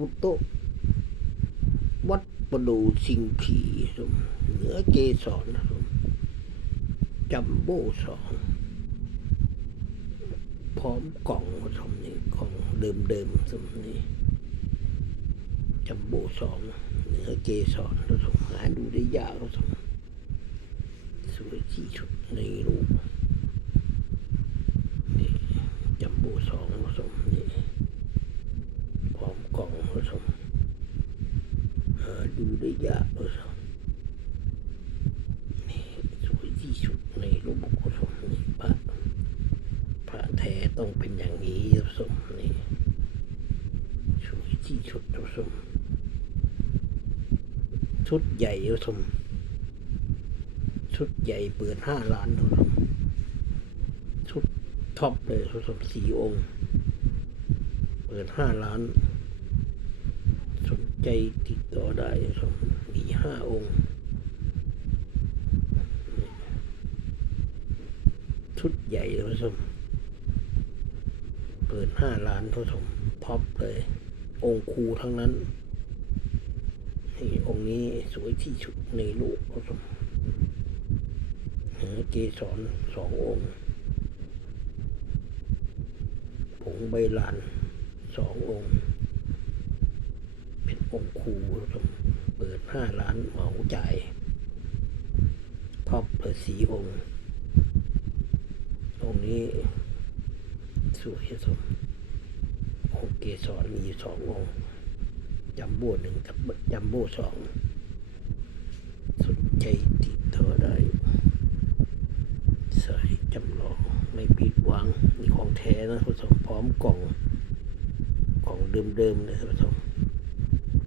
ปุโตวัดประดูสิงขีเหนือเกสรจัมโบ้สองพร้อมกล่องสมนี่กล่องเดิมเดิมๆสมนี่จัมโบ้สองเหนือเกสรสมหาดูได้ยากสมสวยที่สุดในโลกนี่จัมโบ้สองสมนี่ พร้อมกล่องผสมหาดูได้ยากผสมนี่สวยที่สุดในโลกผสมนี่พระพระแท้ต้องเป็นอย่างนี้ผสมนี่สวยที่สุดผสมชุดใหญ่ผสมชุดใหญ่เปิดห้าล้านผสมชุดท็อปเลยผสมสี่องค์ เปิดห้าล้าน สนใจติดต่อได้สมมีห้าองค์ชุดใหญ่เลยผสมเปิดห้าล้านผสมท็อปเลย องค์ครูทั้งนั้นนี่องค์นี้สวยที่สุดในโลกผสมเหนือเกสรสององค์ผงใบลาน สององค์ เป็นองค์ครูครับเปิดห้าล้านเหมาจ่ายทอปเปิดสีองค์ องค์นี้สวยสมองค์เกสรมีสององค์จัมโบ้หนึ่งกับจัมโบ้สองสนใจติดต่อได้สายจำลองไม่ผิดหวังนี่ของแท้นะผสมพร้อมกล่อง ของเดิมๆเลยผสม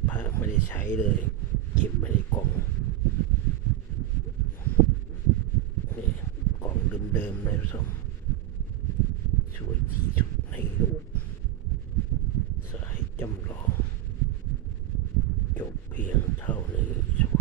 พระไม่ได้ใช้เลย เก็บไว้ในกล่องนี่กล่องเดิมๆนะท่านผสมสวยที่สุดในโลกสายจำลอง จบเพียงเท่านี้สวย